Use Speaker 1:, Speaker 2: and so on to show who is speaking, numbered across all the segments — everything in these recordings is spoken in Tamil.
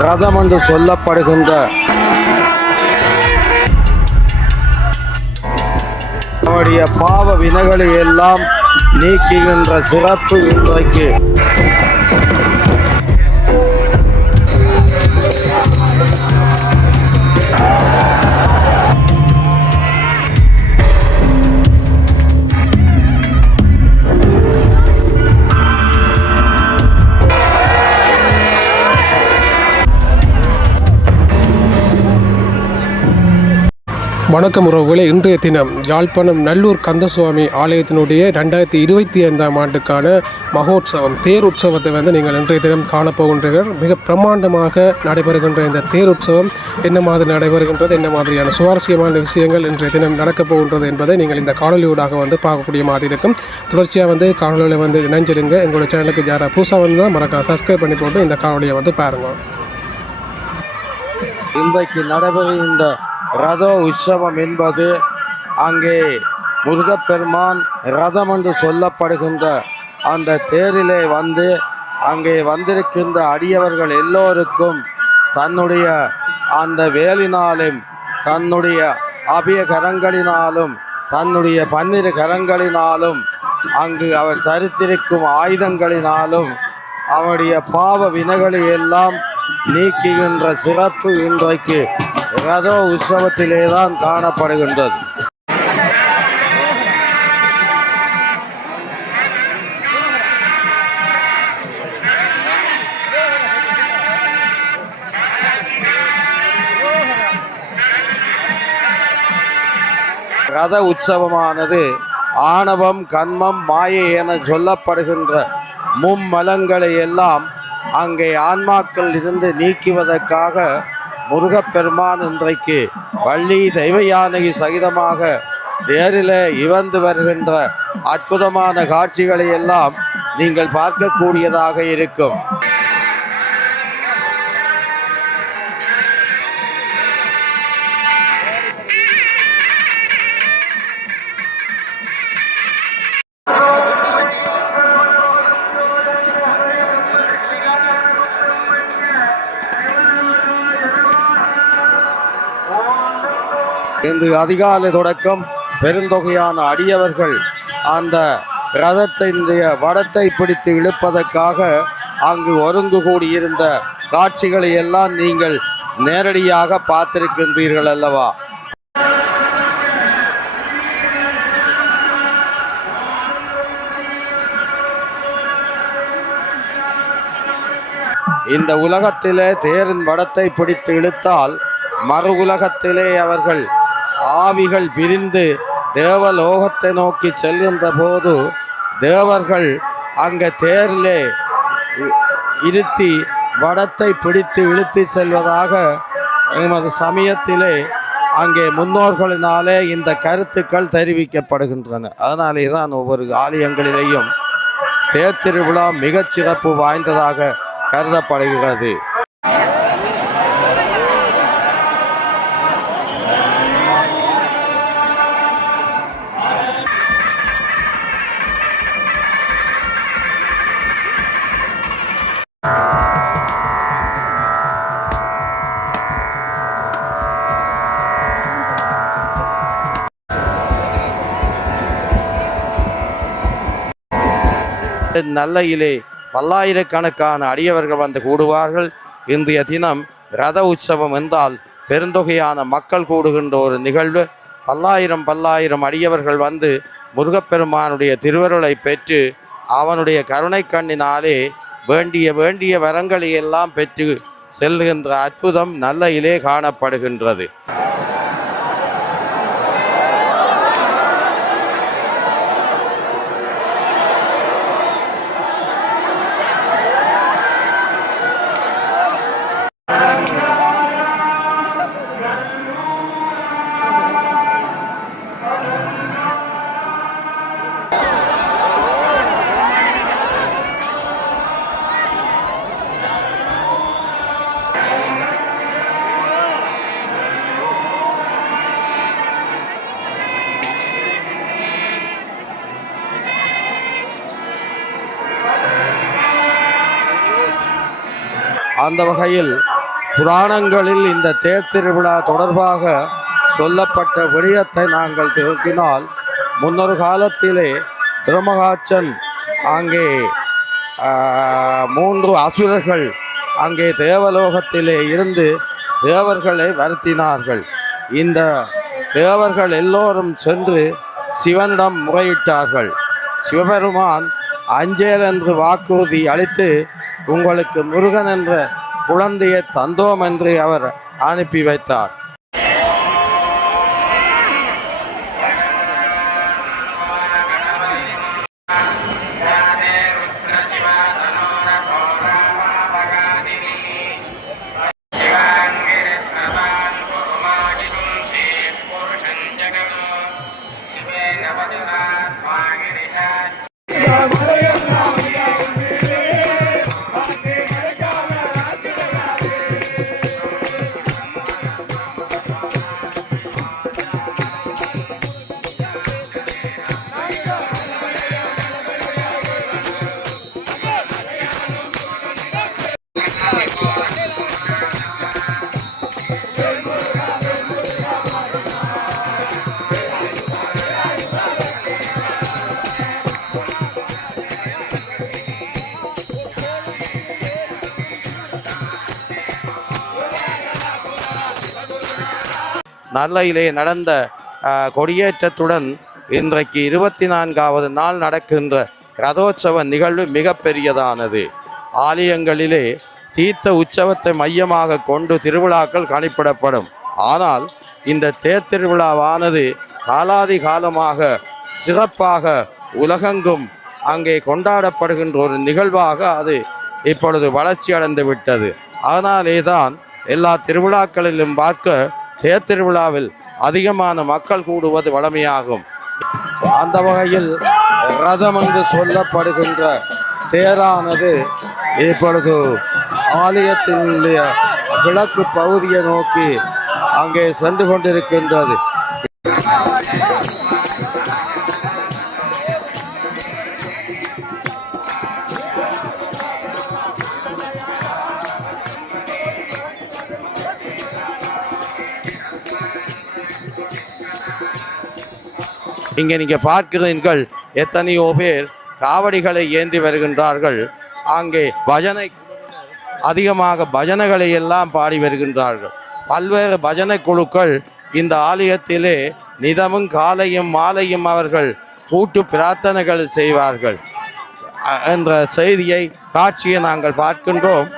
Speaker 1: ரதம் என்று சொல்லப்படுகின்ற நம்முடைய பாவ வினைகளை எல்லாம் நீக்குகின்ற சிறப்பு இன்றைக்கு.
Speaker 2: வணக்கம் உறவுகளே. இன்றைய தினம் யாழ்ப்பாணம் நல்லூர் கந்தசுவாமி ஆலயத்தினுடைய ரெண்டாயிரத்தி இருபத்தி ஐந்தாம் ஆண்டுக்கான மகோத்சவம் தேர் உற்சவத்தை வந்து நீங்கள் இன்றைய தினம் காணப்போகின்றீர்கள் மிக பிரம்மாண்டமாக நடைபெறுகின்ற இந்த தேர் உற்சவம் என்ன மாதிரி நடைபெறுகின்றது என்ன மாதிரியான சுவாரஸ்யமான விஷயங்கள் இன்றைய தினம் நடக்கப் போகின்றது என்பதை நீங்கள் இந்த காணொலியூடாக வந்து பார்க்கக்கூடிய மாதிரி இருக்கும். தொடர்ச்சியாக வந்து காணொலியில் வந்து இணைஞ்சிருங்க. எங்களோட சேனலுக்கு ஜாரா புதுசாக வந்து மறக்காம சப்ஸ்கிரைப் பண்ணி போட்டு இந்த காணொலியை வந்து பாருங்கள்
Speaker 1: இன்றைக்கு நடைபெறுகின்ற ரத உற்சவம் என்பது அங்கே முருகப்பெருமான் ரதம் என்று சொல்லப்படுகின்ற அந்த தேரிலே வந்து அங்கே வந்திருக்கின்ற அடியவர்கள் எல்லோருக்கும் தன்னுடைய அந்த வேலினாலும் தன்னுடைய அபிய கரங்களினாலும் தன்னுடைய பன்னிரு கரங்களினாலும் அங்கு அவர் தரித்திருக்கும் ஆயுதங்களினாலும் அவருடைய பாவ வினைகளை எல்லாம் நீக்குகின்ற சிறப்பு இன்றைக்கு ரத உற்சவத்திலே தான் காணப்படுகின்றது. ரத உற்சவமானது ஆணவம் கன்மம் மாயை என சொல்லப்படுகின்ற மும்மலங்களை எல்லாம் அங்கே ஆன்மாக்கள் இருந்து நீக்குவதற்காக முருகப்பெருமான் இன்றைக்கு வள்ளி தெய்வ யானை சகிதமாக தேரிலே இவந்து வருகின்ற அற்புதமான காட்சிகளை எல்லாம் நீங்கள் பார்க்கக்கூடியதாக இருக்கும். இன்று அதிகாலை தொடக்கம். பெருந்தொகையான அடியவர்கள் அந்த ரதத்தினுடைய வடத்தை பிடித்து இழுப்பதற்காக அங்கு ஒருங்கு கூடியிருந்த காட்சிகளை எல்லாம் நீங்கள் நேரடியாக பார்த்திருக்கின்றீர்கள் அல்லவா? இந்த உலகத்திலே தேரின் வடத்தை பிடித்து இழுத்தால் மறு உலகத்திலே அவர்கள் ஆவிகள் பிரிந்து தேவலோகத்தை நோக்கி செல்கின்ற போது தேவர்கள் அங்கே தேரிலே இருத்தி வடத்தை பிடித்து இழுத்து செல்வதாக எமது சமயத்திலே அங்கே முன்னோர்களினாலே இந்த கருத்துக்கள் தெரிவிக்கப்படுகின்றன. அதனாலே தான் ஒவ்வொரு ஆலயங்களிலேயும் தேர் திருவிழா மிகச் சிறப்பு வாய்ந்ததாக கருதப்படுகிறது. நல்லையிலே பல்லாயிரக்கணக்கான அடியவர்கள் வந்து கூடுவார்கள். இன்றைய தினம் ரத உற்சவம் என்றால் பெருந்தொகையான மக்கள் கூடுகின்ற ஒரு நிகழ்வு. பல்லாயிரம் பல்லாயிரம் அடியவர்கள் வந்து முருகப்பெருமானுடைய திருவருளை பெற்று அவனுடைய கருணை கண்ணினாலே வேண்டிய வேண்டிய வரங்களை எல்லாம் பெற்று செல்கின்ற அற்புதம் நல்லையிலே காணப்படுகின்றது. அந்த வகையில் புராணங்களில் இந்த தேர் திருவிழா தொடர்பாக சொல்லப்பட்ட விடயத்தை நாங்கள் திருத்தினால் முன்னொரு காலத்திலே பிரம்மகாச்சன் அங்கே மூன்று அசுரர்கள் அங்கே தேவலோகத்திலே இருந்து தேவர்களை வருத்தினார்கள். இந்த தேவர்கள் எல்லோரும் சென்று சிவனிடம் முறையிட்டார்கள். சிவபெருமான் அஞ்சேல் என்று வாக்குறுதி அளித்து உங்களுக்கு முருகன் என்ற குழந்தையை தந்தோம் என்று அவர் அனுப்பி வைத்தார். நல்லையிலே நடந்த கொடியேற்றத்துடன் இன்றைக்கு இருபத்தி நான்காவது நாள் நடக்கின்ற ரதோற்சவ நிகழ்வு மிகப்பெரியதானது. ஆலயங்களிலே தீர்த்த உற்சவத்தை மையமாக கொண்டு திருவிழாக்கள் கணிப்பிடப்படும். ஆனால் இந்த தேர் திருவிழாவானது காலாதி காலமாக சிறப்பாக உலகெங்கும் அங்கே கொண்டாடப்படுகின்ற ஒரு நிகழ்வாக அது இப்பொழுது வளர்ச்சி அடைந்து விட்டது. அதனாலே தான் எல்லா திருவிழாக்களிலும் பார்க்க தேர் திருவிழாவில் அதிகமான மக்கள் கூடுவது வழமையாகும் அந்த வகையில் ரதம் என்று சொல்லப்படுகின்ற தேரானது இப்பொழுது ஆலயத்தினுடைய கிழக்கு பகுதியை நோக்கி அங்கே சென்று கொண்டிருக்கின்றது. இங்கே நீங்கள் பார்க்கிறீர்கள் எத்தனையோ பேர் காவடிகளை ஏந்தி வருகின்றார்கள். அங்கே பஜனை அதிகமாக பஜனைகளை எல்லாம் பாடி வருகின்றார்கள். பல்வேறு பஜனை குழுக்கள் இந்த ஆலயத்திலே நிதமும் காலையும் மாலையும் அவர்கள் கூட்டு பிரார்த்தனைகள் செய்வார்கள். என்ற செய்தியை காட்சியை நாங்கள் பார்க்கின்றோம்.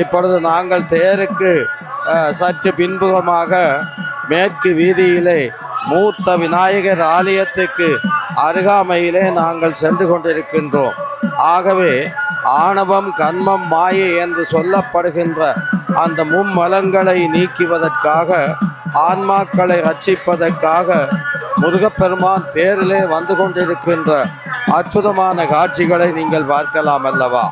Speaker 1: இப்பொழுது நாங்கள் தேருக்கு சற்று பின்புகமாக மேற்கு வீதியிலே மூத்த விநாயகர் ஆலயத்துக்கு அருகாமையிலே நாங்கள் சென்று கொண்டிருக்கின்றோம். ஆகவே ஆணவம் கன்மம் மாயை என்று சொல்லப்படுகின்ற அந்த மும்மலங்களை நீக்குவதற்காக ஆன்மாக்களை ரட்சிப்பதற்காக முருகப்பெருமான் தேரிலே வந்து கொண்டிருக்கின்ற அற்புதமான காட்சிகளை நீங்கள் பார்க்கலாம் அல்லவா?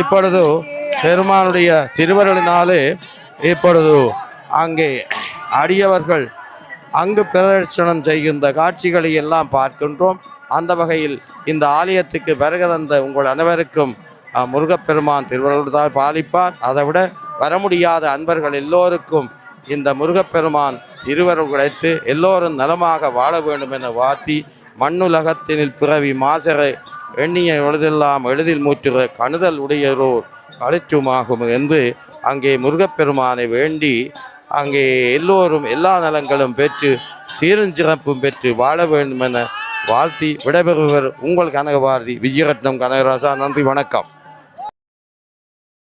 Speaker 1: இப்பொழுது பெருமானுடைய திருவருளினாலே இப்பொழுது அங்கே அடியவர்கள் அங்கு பிரதட்சணம் செய்கின்ற காட்சிகளை எல்லாம் பார்க்கின்றோம். அந்த வகையில் இந்த ஆலயத்துக்கு பிறகு தந்த உங்கள் அனைவருக்கும் முருகப்பெருமான் திருவருள்தான் பாலிப்பார். அதை விட வர முடியாத அன்பர்கள் எல்லோருக்கும் இந்த முருகப்பெருமான் திருவருள் கிடைத்து எல்லோரும் நலமாக வாழ வேண்டும் என வாத்தி மண்ணுலகத்தினில் பிறவி மாசரை எண்ணிய எழுதெல்லாம் எளிதில் மூற்றுற கணுதல் உடையரோர் கழிற்றுமாகும் என்று அங்கே முருகப்பெருமானை வேண்டி அங்கே எல்லோரும் எல்லா நலங்களும் பெற்று சீரும் சிறப்பும் பெற்று வாழ வேண்டும் என வாழ்த்தி விடைபெறுவர் உங்கள் கனகபாரதி விஜயரத்னம் கனகராசா. நன்றி வணக்கம்.